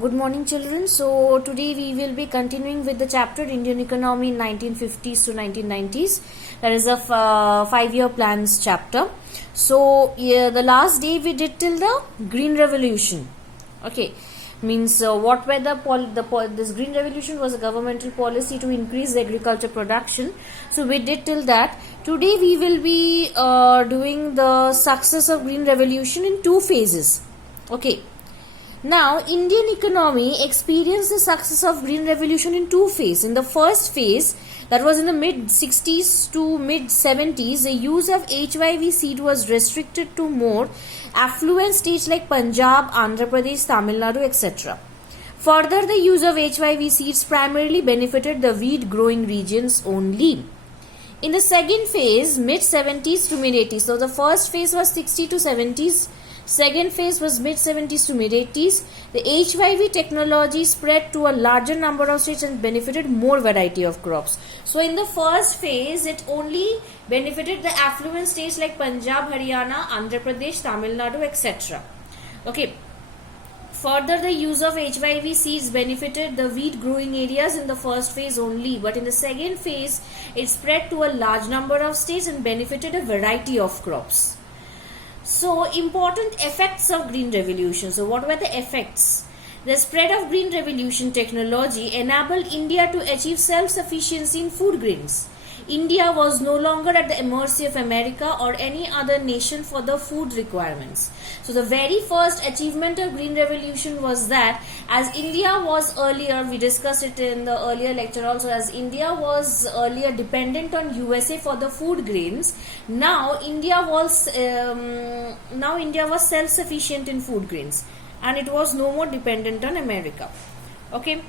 Good morning, children. So today we will be continuing with the chapter Indian Economy in 1950s to 1990s. That is a 5-year plans chapter. So the last day we did till the Green Revolution. Okay, means what were this Green Revolution was a governmental policy to increase agriculture production. So we did till that. Today we will be doing the success of Green Revolution in 2 phases. Okay. Now, Indian economy experienced the success of Green Revolution in 2 phases. In the first phase, that was in the mid-60s to mid-70s, the use of HYV seed was restricted to more affluent states like Punjab, Andhra Pradesh, Tamil Nadu, etc. Further, the use of HYV seeds primarily benefited the wheat growing regions only. In the second phase, mid-70s to mid-80s, so the first phase was 60 to 70s, second phase was mid-70s to mid-80s. The HYV technology spread to a larger number of states and benefited more variety of crops. So in the first phase, it only benefited the affluent states like Punjab, Haryana, Andhra Pradesh, Tamil Nadu, etc. Okay. Further, the use of HYV seeds benefited the wheat growing areas in the first phase only, but in the second phase, it spread to a large number of states and benefited a variety of crops. So, important effects of Green Revolution. So, what were the effects? The spread of Green Revolution technology enabled India to achieve self-sufficiency in food grains. India was no longer at the mercy of America or any other nation for the food requirements. So, the very first achievement of Green Revolution was that as India was earlier, we discussed it in the earlier lecture also, as India was earlier dependent on USA for the food grains, now India was self-sufficient in food grains and it was no more dependent on America. Okay.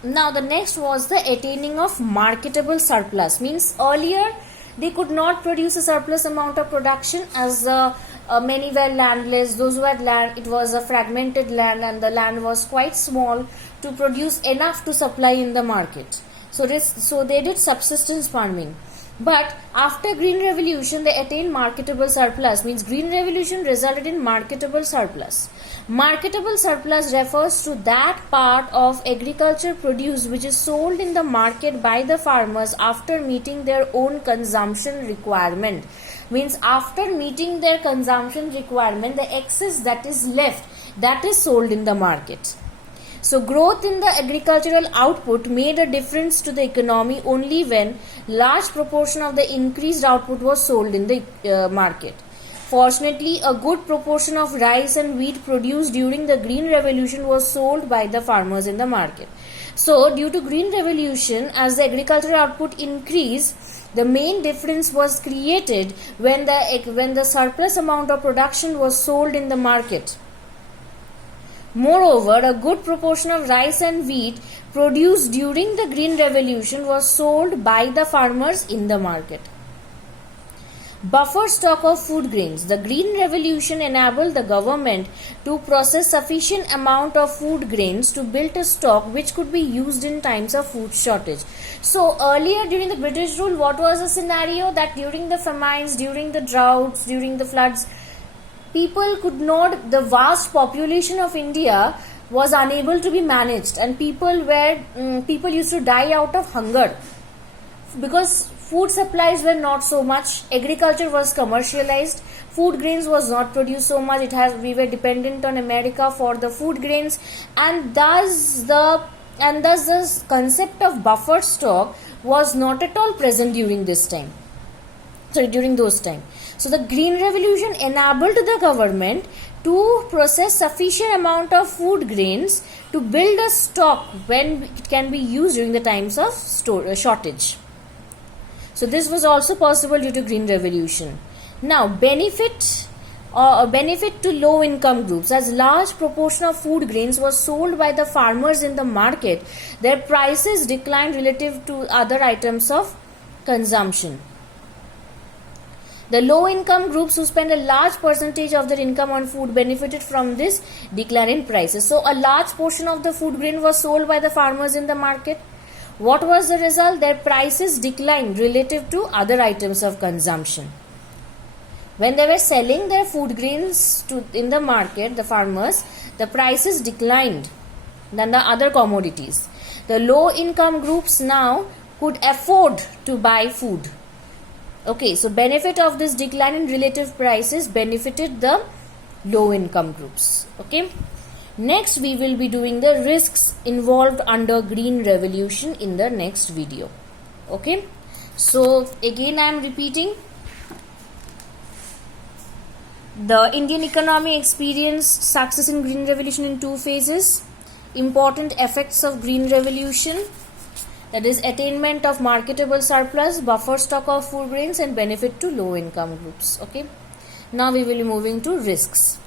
Now the next was the attaining of marketable surplus. Means earlier they could not produce a surplus amount of production as many were landless. Those who had land, it was a fragmented land and the land was quite small to produce enough to supply in the market. So they did subsistence farming. But after Green Revolution, they attained marketable surplus. Means Green Revolution resulted in marketable surplus. Marketable surplus refers to that part of agriculture produce which is sold in the market by the farmers after meeting their own consumption requirement. Means after meeting their consumption requirement, the excess that is left, that is sold in the market. So growth in the agricultural output made a difference to the economy only when large proportion of the increased output was sold in the market. Fortunately, a good proportion of rice and wheat produced during the Green Revolution was sold by the farmers in the market. So, due to Green Revolution, as the agricultural output increased, the main difference was created when the surplus amount of production was sold in the market. Moreover, a good proportion of rice and wheat produced during the Green Revolution was sold by the farmers in the market. Buffer stock of food grains. The Green Revolution enabled the government to process sufficient amount of food grains to build a stock which could be used in times of food shortage. So earlier during the British rule, what was the scenario? That during the famines, during the droughts, during the floods, the vast population of India was unable to be managed and people used to die out of hunger because food supplies were not so much, agriculture was commercialized, food grains was not produced so much, we were dependent on America for the food grains, and thus the concept of buffer stock was not at all present during those times. So the Green Revolution enabled the government to process sufficient amount of food grains to build a stock when it can be used during the times of shortage. So this was also possible due to Green Revolution. Now benefit to low income groups. As large proportion of food grains was sold by the farmers in the market, their prices declined relative to other items of consumption. The low-income groups who spend a large percentage of their income on food benefited from this decline in prices. So, a large portion of the food grain was sold by the farmers in the market. What was the result? Their prices declined relative to other items of consumption. When they were selling their food grains in the market, the farmers, the prices declined than the other commodities. The low income groups now could afford to buy food. Okay, so benefit of this decline in relative prices benefited the low income groups. Okay, next we will be doing the risks involved under green revolution in the next video. Okay, so again I am repeating, the Indian economy experienced success in green revolution in two phases. Important effects of green revolution, that is attainment of marketable surplus, buffer stock of food grains, and benefit to low income groups. Okay, now we will be moving to risks.